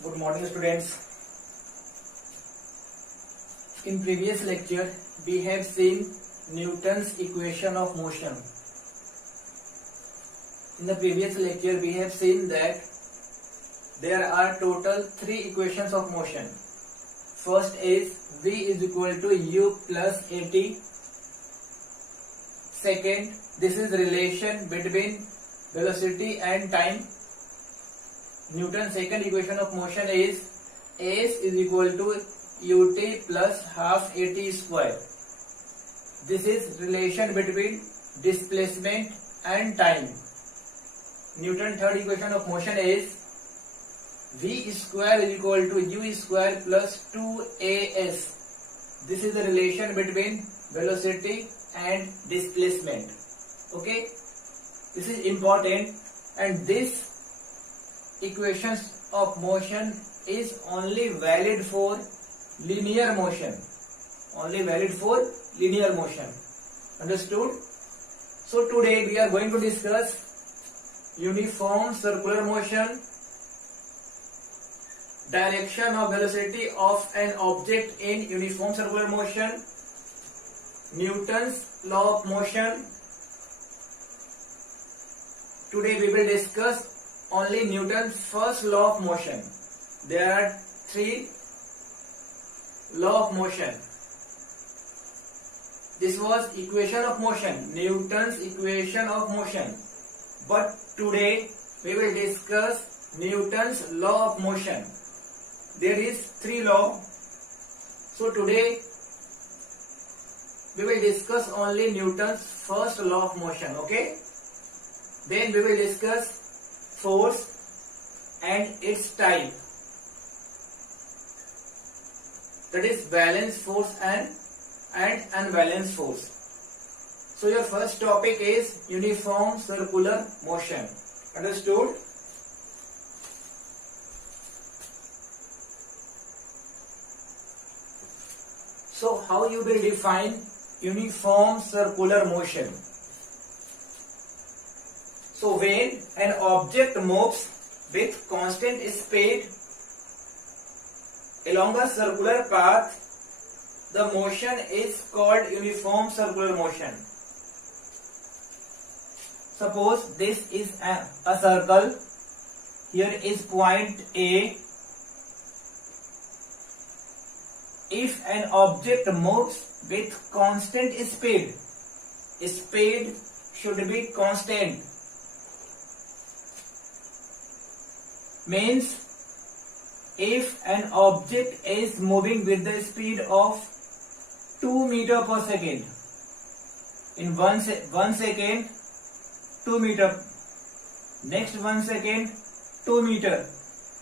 Good morning, students. In previous lecture, we have seen Newton's equation of motion. In the previous lecture, we have seen that there are total three equations of motion. First is V is equal to U plus AT. Second, this is relation between velocity and time. Newton's second equation of motion is S is equal to ut plus half at square. This is relation between displacement and time. Newton's third equation of motion is v square is equal to u square plus 2as. This is the relation between velocity and displacement. Okay, this is important, and this equations of motion is only valid for linear motion. Only valid for linear motion. Understood? So today we are going to discuss uniform circular motion, direction of velocity of an object in uniform circular motion, Newton's law of motion. Today we will discuss only Newton's first law of motion. There are three law of motion. This was equation of motion, Newton's equation of motion. But today we will discuss Newton's law of motion. There is three law. So today we will discuss only Newton's first law of motion. Okay. Then we will discuss force and its type, that is valence force and unbalanced force. So your first topic is uniform circular motion. Understood? So how you will define uniform circular motion? So when an object moves with constant speed along a circular path, the motion is called uniform circular motion. Suppose this is a circle. Here is point A. If an object moves with constant speed, speed should be constant. Means if an object is moving with the speed of 2 meter per second, in 1 second 2 meter, next 1 second 2 meter,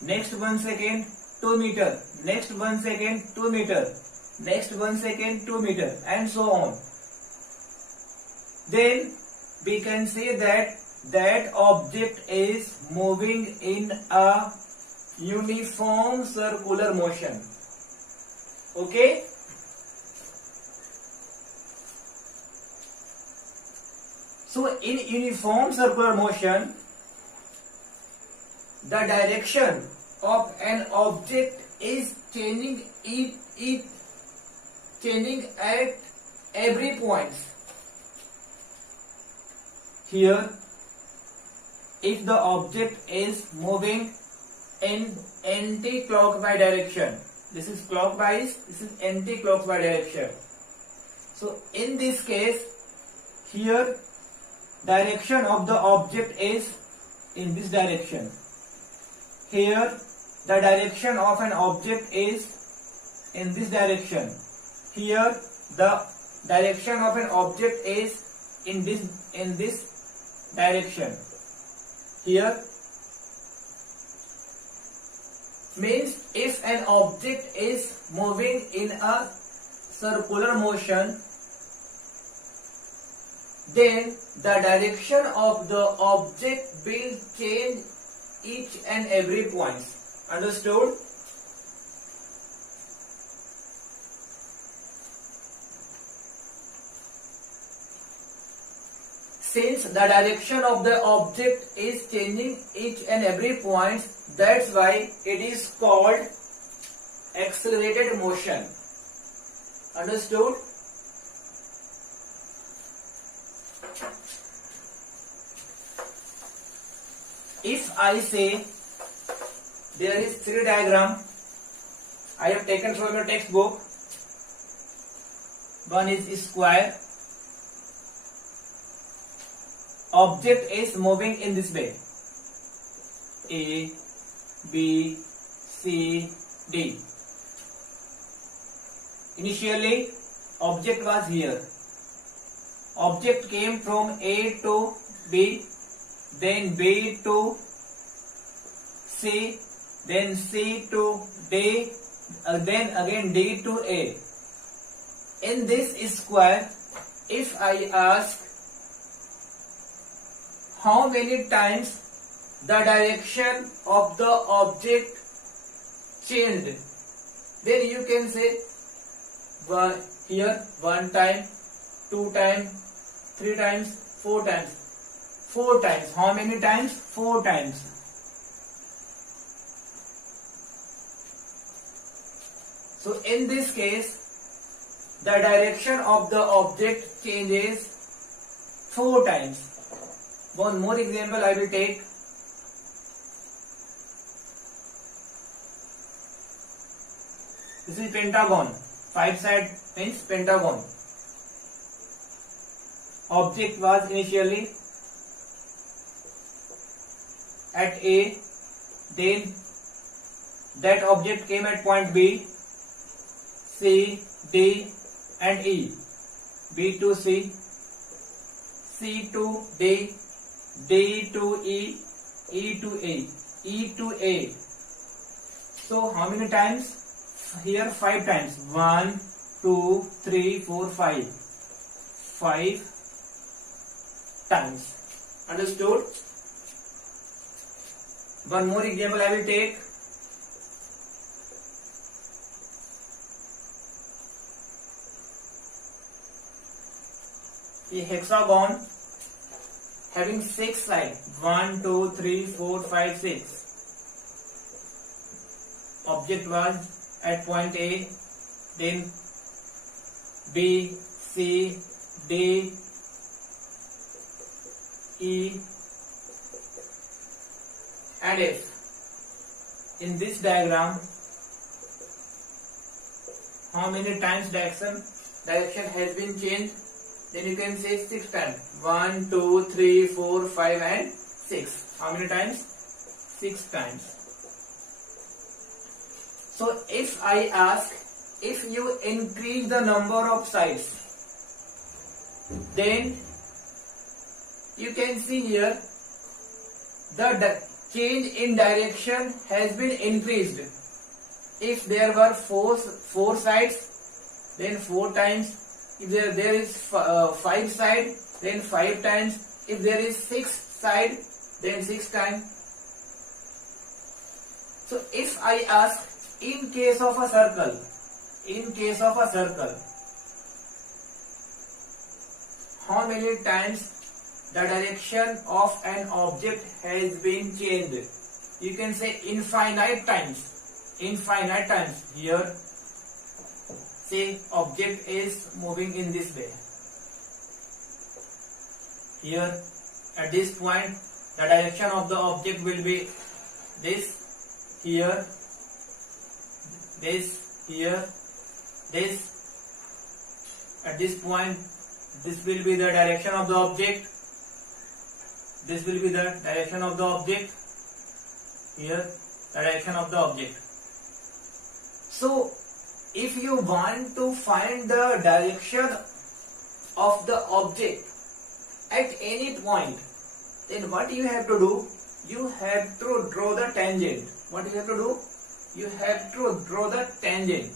next 1 second 2 meter, next 1 second 2 meter, next 1 second 2 meter, and so on, then we can say that object is moving in a uniform circular motion. Okay? So in uniform circular motion, the direction of an object is changing at every point. Here, if the object is moving in anti-clockwise direction, this is clockwise, this is anti-clockwise direction. So in this case, here direction of the object is in this direction. Here the direction of an object is in this direction. Here the direction of an object is in this direction. Here means if an object is moving in a circular motion, then the direction of the object will change each and every point. Understood? since the direction of the object is changing each and every point, that's why it is called accelerated motion. Understood? If I say there is three diagram I have taken from your textbook. One is square. Object is moving in this way. A, B, C, D. Initially, object was here. Object came from A to B, then B to C, then C to D, then again D to A. In this square, if I ask how many times the direction of the object changed, then you can say here 1 time, 2 times, 3 times, 4 times. 4 times. How many times? 4 times. So in this case, the direction of the object changes 4 times. One more example I will take. This is pentagon. 5 side means pentagon. Object was initially at A, then that object came at point B, C, D and E. B to C, C to D, D to E, E to A, E to A. So how many times? Here 5 times. 1, 2, 3, 4, 5. 5 times. Understood? One more example I will take. A hexagon having 6 sides. 1, 2, 3, 4, 5, 6. Object was at point A, then B, C, D, E and F. In this diagram, how many times direction has been changed? Then you can say 6 times. 1, 2, 3, 4, 5 and 6. How many times? 6 times. So if I ask, if you increase the number of sides, then you can see here the change in direction has been increased. If there were 4 sides, then 4 times. If there is 5 side, then 5 times. If there is 6 side, then 6 times. So if I ask, in case of a circle, how many times the direction of an object has been changed? You can say infinite times. Here, say object is moving in this way. Here, at this point, the direction of the object will be this. Here, this, here, this. At this point, this will be the direction of the object. This will be the direction of the object. Here, the direction of the object. So, if you want to find the direction of the object at any point, then what you have to do? You have to draw the tangent. What you have to do? You have to draw the tangent.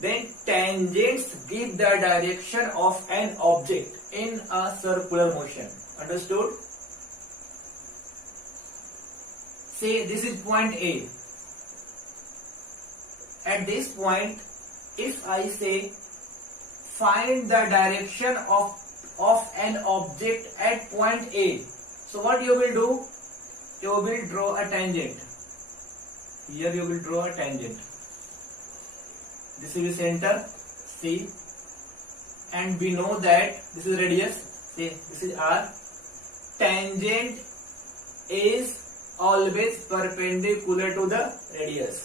Then tangents give the direction of an object in a circular motion. Understood? Say this is point A. At this point, if I say find the direction of of an object at point A. So what you will do? You will draw a tangent. Here you will draw a tangent. This is the center C, and we know that this is radius. See, this is R. Tangent is always perpendicular to the radius.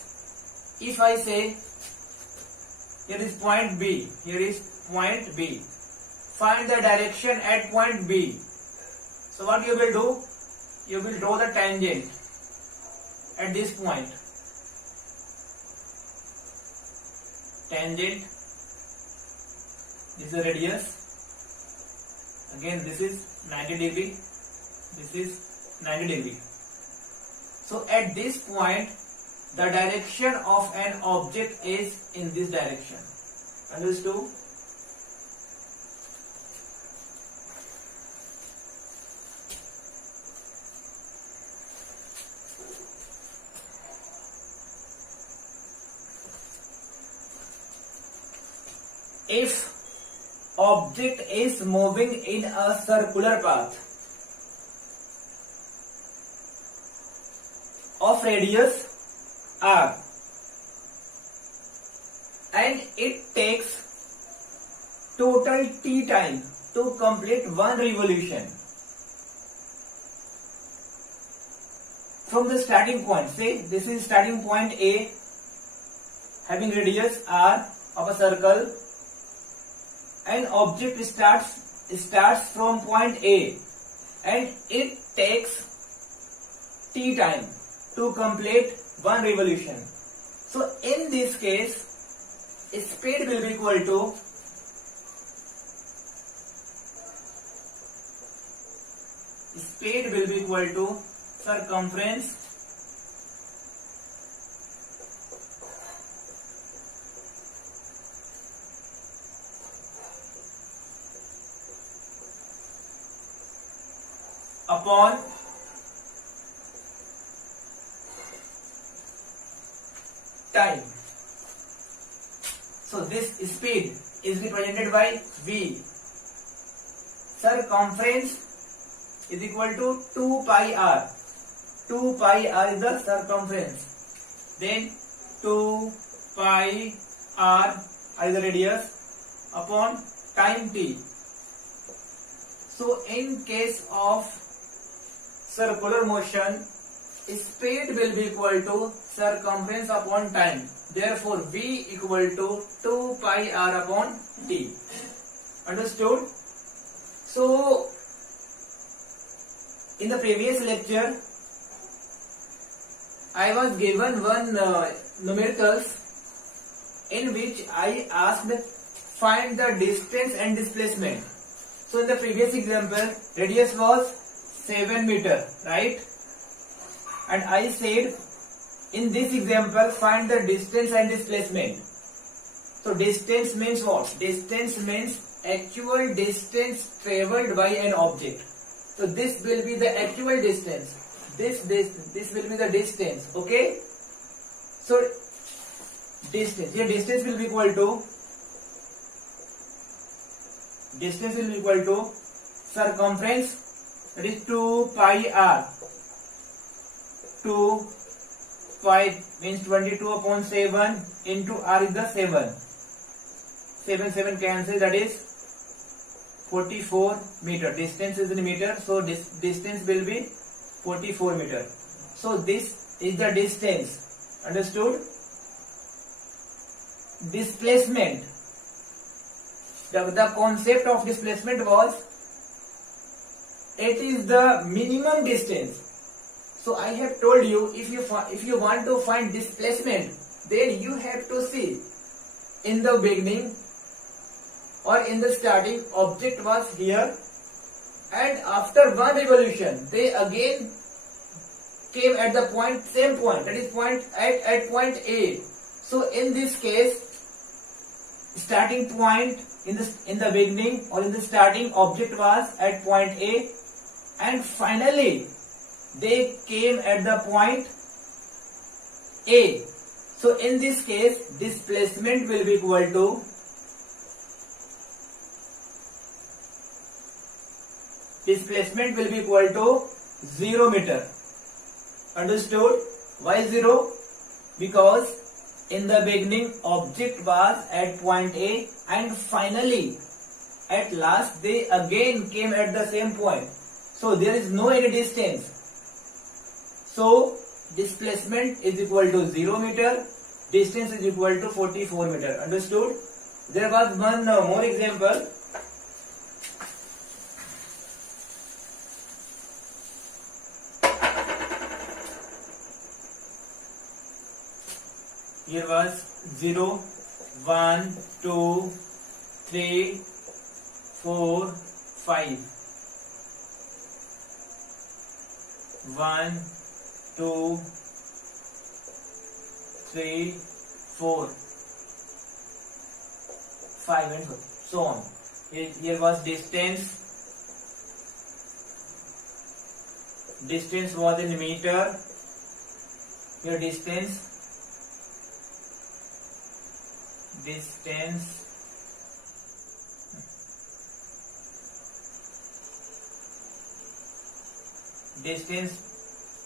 If I say here is point B, here is point B. Find the direction at point B. So what you will do? You will draw the tangent at this point. Tangent, this is the radius. Again, this is 90 degree. This is 90 degree. So at this point, the direction of an object is in this direction. Understood? If object is moving in a circular path of radius R and it takes total t time to complete one revolution from the starting point. Say this is starting point A having radius R of a circle, and object starts from point A and it takes t time to complete one revolution. So in this case, speed will be equal to circumference upon time. So this speed is represented by V. Circumference is equal to 2 pi r. 2 pi r is the circumference. Then 2 pi r is the radius upon time t. So in case of circular motion, speed will be equal to circumference upon time. Therefore, V equal to 2 pi r upon t. Understood? So, in the previous lecture, I was given one numericals in which I asked find the distance and displacement. So, in the previous example, radius was 7 meter, right? And I said in this example find the distance and displacement. So distance means what? Distance means actual distance traveled by an object. So this will be the actual distance. This will be the distance. Okay. So distance. Here distance will be equal to circumference, that is 2 pi r. 2 pi means 22 upon 7 into r is the 7. 7 cancel, that is 44 meter. Distance is in meter, so this distance will be 44 meter. So this is the distance. Understood? Displacement. The concept of displacement was it is the minimum distance. So I have told you if you want to find displacement, then you have to see in the beginning or in the starting object was here, and after one revolution they again came at the same point, that is at point A. So in this case, starting point in the beginning or in the starting object was at point A, and finally they came at the point A. So in this case, displacement will be equal to displacement will be equal to 0 meter. Understood? Why 0? Because in the beginning object was at point A and finally at last they again came at the same point. So there is no any distance. So displacement is equal to 0 meter. Distance is equal to 44 meter. Understood? There was one more example. Here was 0, 1, 2, 3, 4, 5. 1, 2, 3, 4, 5 and so on. Here was distance. Distance was in meter. Here distance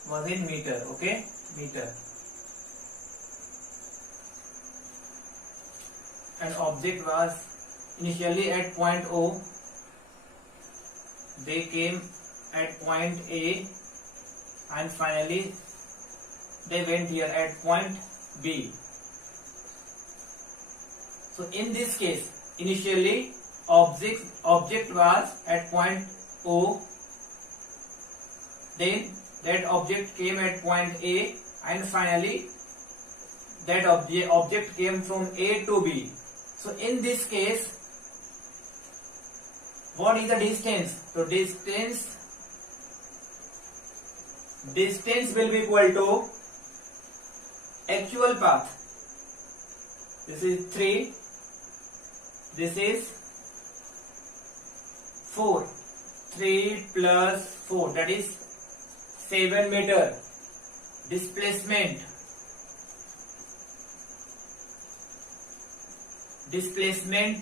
was in meter. Okay, meter. And object was initially at point O. They came at point A and finally they went here at point B. So in this case, initially object was at point O, then that object came at point A and finally that object came from A to B. So in this case, what is the distance? So distance will be equal to actual path. This is 3. This is 4. 3 plus 4, that is 7 meter. Displacement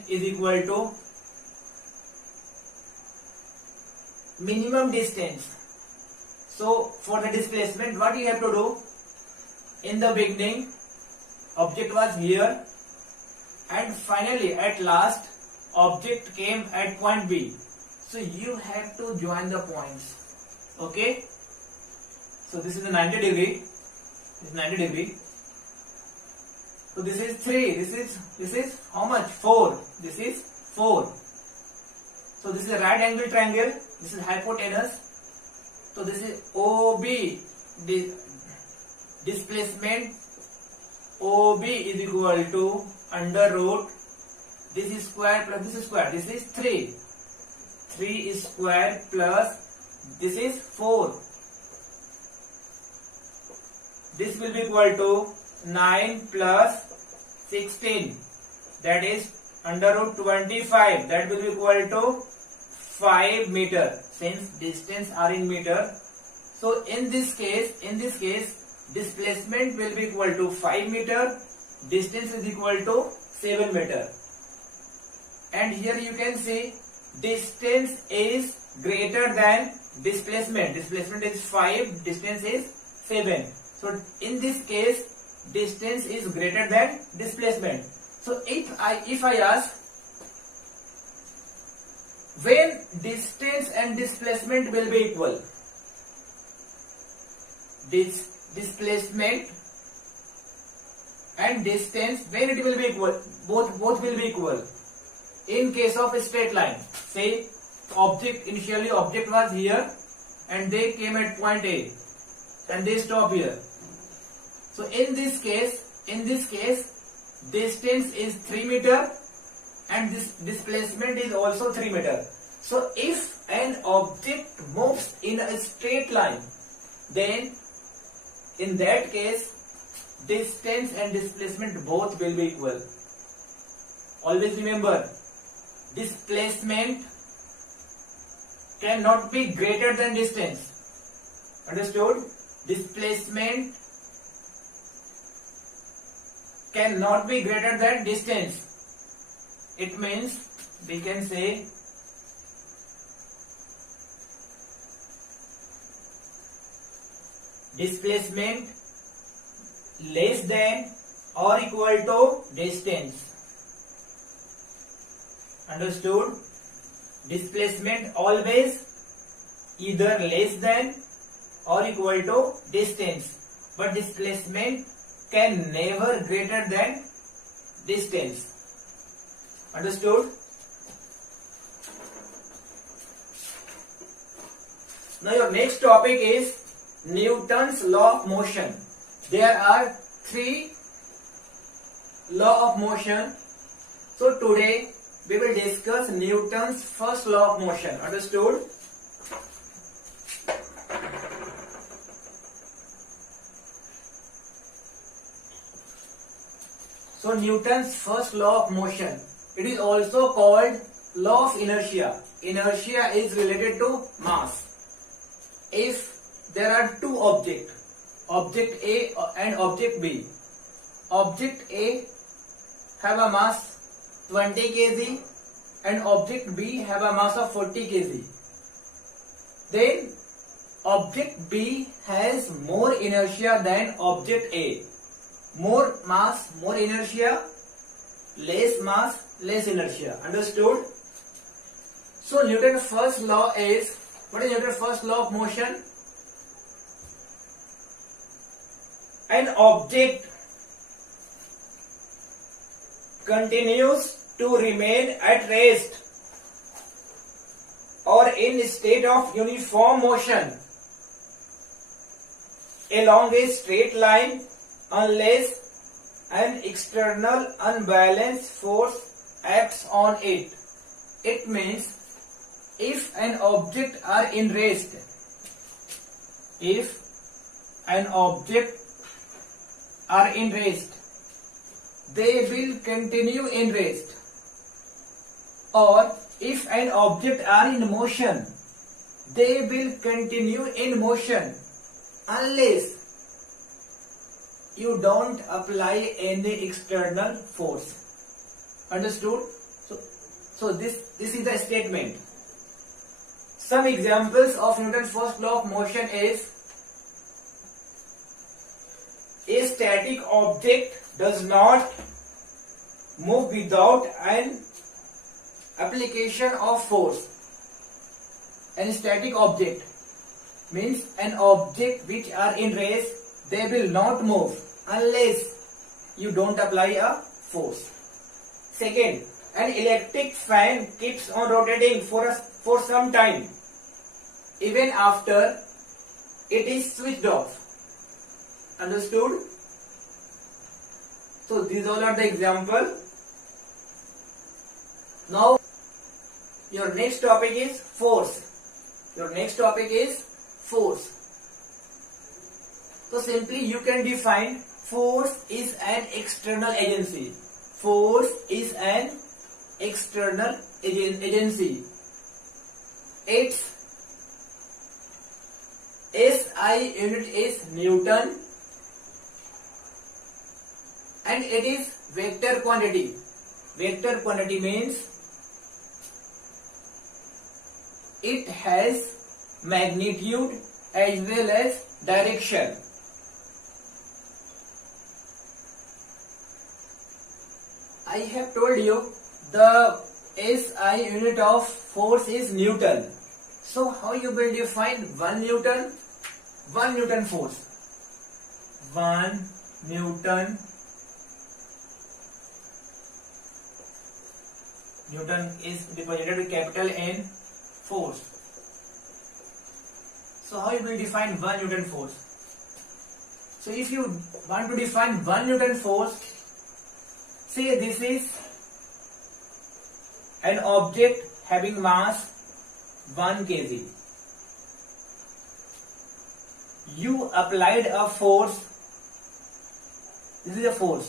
is equal to minimum distance. So for the displacement, what you have to do? In the beginning, object was here and finally at last object came at point B. So you have to join the points. Okay? So this is the 90 degree. This is 90 degree. So this is 3. This is how much? 4. This is 4. So this is a right angle triangle. This is hypotenuse. So this is OB. Displacement OB is equal to under root. This is square plus this is square. This is 3. 3 is square plus this is 4. This will be equal to 9 plus 16. That is under root 25. That will be equal to 5 meter. Since distance are in meter, so in this case, displacement will be equal to 5 meter. Distance is equal to 7 meter. And here you can see distance is greater than displacement. Displacement is 5. Distance is 7. So in this case, distance is greater than displacement. So if I ask, when distance and displacement will be equal? Displacement and distance, when it will be equal? Both will be equal. In case of a straight line, say initially object was here and they came at point A and they stop here. So in this case, distance is 3 meter and this displacement is also 3 meter. So if an object moves in a straight line, then in that case distance and displacement both will be equal. Always remember, displacement cannot be greater than distance. Understood? Displacement cannot be greater than distance. It means we can say displacement less than or equal to distance. Understood? Displacement always either less than or equal to distance, but displacement can never greater than distance. Understood? Now your next topic is Newton's law of motion. There are 3 law of motion. So today we will discuss Newton's first law of motion. Understood? So Newton's first law of motion, it is also called law of inertia. Inertia is related to mass. If there are 2 objects, object A and object B, object A have a mass 20 kg and object B have a mass of 40 kg. Then object B has more inertia than object A. More mass, more inertia, less mass, less inertia. Understood? So Newton's first law is, what is Newton's first law of motion? An object continues to remain at rest or in state of uniform motion along a straight line unless an external unbalanced force acts on it. It means if an object are in rest, if an object are in rest, they will continue in rest. Or if an object are in motion, they will continue in motion unless you don't apply any external force. Understood? So this is the statement. Some examples of Newton's first law of motion is, a static object does not move without an application of force. An static object means an object which are in rest, they will not move unless you don't apply a force. Second, an electric fan keeps on rotating for some time even after it is switched off. Understood? So these all are the example. Now your next topic is force. Your next topic is force. So simply you can define force is an external agency. Force is an external agency. Its SI unit is Newton and it is vector quantity. Vector quantity means it has magnitude as well as direction. I have told you the SI unit of force is Newton. So how you will define 1 Newton? 1 Newton force. 1 Newton. Newton is represented with capital N, force. So how you will define 1 Newton force? So if you want to define 1 Newton force, say this is an object having mass 1 kg. You applied a force. This is a force.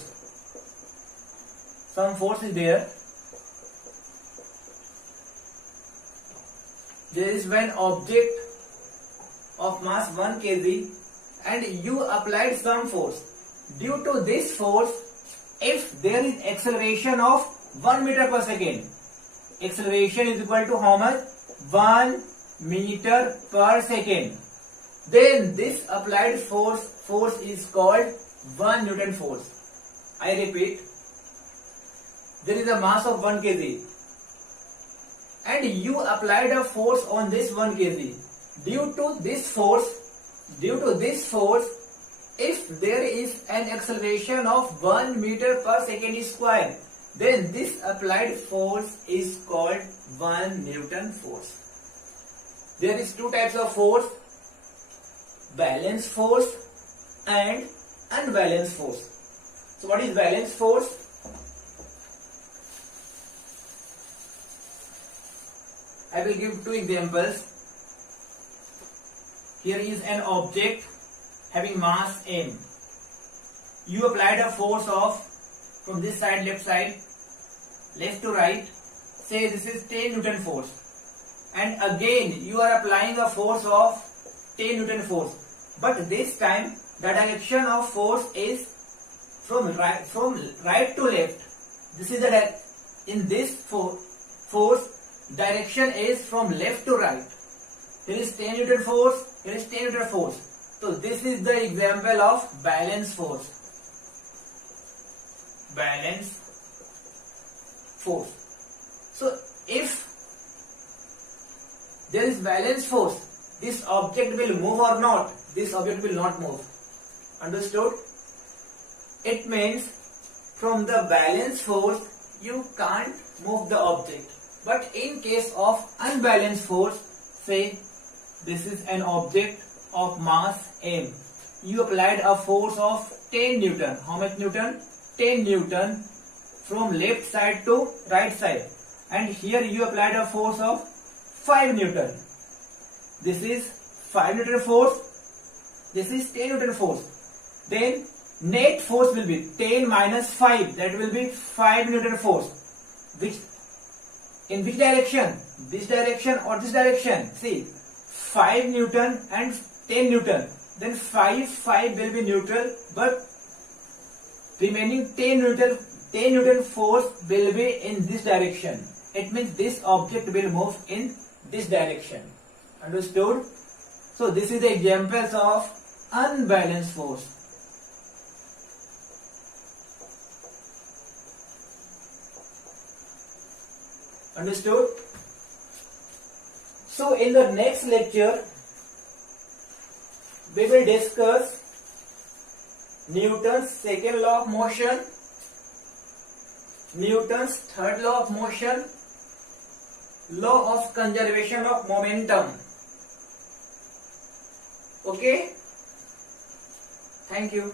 Some force is there. There is one object of mass 1 kg and you applied some force. Due to this force, if there is acceleration of 1 meter per second, acceleration is equal to how much? 1 meter per second. then this applied force is called 1 Newton force. I repeat, there is a mass of 1 kg and you applied a force on this 1 kg. Due to this force, if there is an acceleration of 1 meter per second square, then this applied force is called 1 Newton force. There is two types of force, balance force and unbalanced force. So what is balance force? I will give two examples. Here is an object having mass m. You applied a force of, from this side, left to right, say this is 10 Newton force, and again you are applying a force of 10 Newton force, but this time the direction of force is from right to left. This is the in this force direction is from left to right. Here is 10 Newton force, here is 10 Newton force. So this is the example of balance force. Balance force. So if there is balance force, this object will move or not? This object will not move. Understood? It means from the balance force you can't move the object. But in case of unbalanced force, say this is an object of mass m. You applied a force of 10 Newton. How much Newton? 10 Newton from left side to right side. And here you applied a force of 5 Newton. This is 5 Newton force. This is 10 Newton force. Then net force will be 10 minus 5. That will be 5 Newton force. In which direction? This direction or this direction? See, 5 Newton and 10 Newton. Then 5 will be neutral, but remaining 10 Newton force will be in this direction. It means this object will move in this direction. Understood? So this is the examples of unbalanced force. Understood? So in the next lecture we will discuss Newton's second law of motion, Newton's third law of motion, law of conservation of momentum. Okay? Thank you.